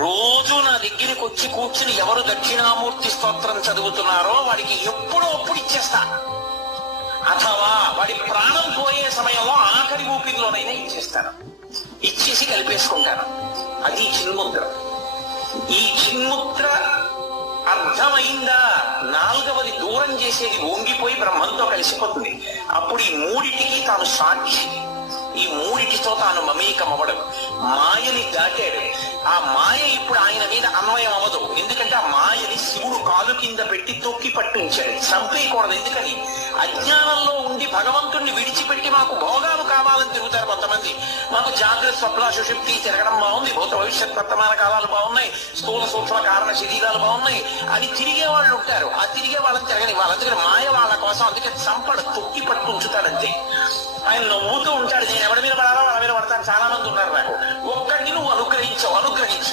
రోజు నా దగ్గరికి వచ్చి కూర్చుని ఎవరు దక్షిణామూర్తి స్తోత్రం చదువుతున్నారో వాడికి ఎప్పుడో అప్పుడు ఇచ్చేస్తా. అథవా వాడి ప్రాణం పోయే సమయంలో ఆఖరి ఊపిరిలోనైనా ఇచ్చేస్తాను. ఇచ్చేసి కలిపేసుకుంటాను. అది చిన్ముద్ర. ఈ చిన్ముద్ర అర్థమైందా? నాలుగవది దూరం చేసేది వంగిపోయి బ్రహ్మంతో కలిసిపోతుంది. అప్పుడు ఈ మూడిటికి తాను సాక్షి. ఈ మూడిటితో తాను మమేకమవడం. మాయని దాటాడు. ఆ మాయ ఇప్పుడు ఆయన మీద అన్వయం అవ్వదు. ఎందుకంటే ఆ మాయని శివుడు కాలు కింద పెట్టి తొక్కి పట్టించాడు. చంపేయకూడదు. ఎందుకని? అజ్ఞానంలో ఉండి భగవంతుణ్ణి విడిచిపెట్టి మాకు భోగాలు కావాలని తిరుగుతారు కొంతమంది. మాకు జాగ్రత్త స్వప్న సుషుప్తి తిరగడం బాగుంది, భూత భవిష్యత్ వర్తమాన కాలాలు బాగున్నాయి, స్థూల సూక్ష్మ కారణ శరీరాలు బాగున్నాయి అని తిరిగే వాళ్ళు ఉంటారు. ఆ తిరిగే వాళ్ళని తిరగని వాళ్ళందుకని మాయ వాళ్ళ కోసం అందుకే చంపడు, తొక్కి పట్టు ఉంచుతాడంతే. ఆయన నవ్వుతూ ఉంటాడు. నేను ఎవరి మీద పడాలో వాళ్ళ మీద పడతాను. చాలా మంది ఉన్నారు నాకు. ఒక్కడిని నువ్వు అనుగ్రహించు.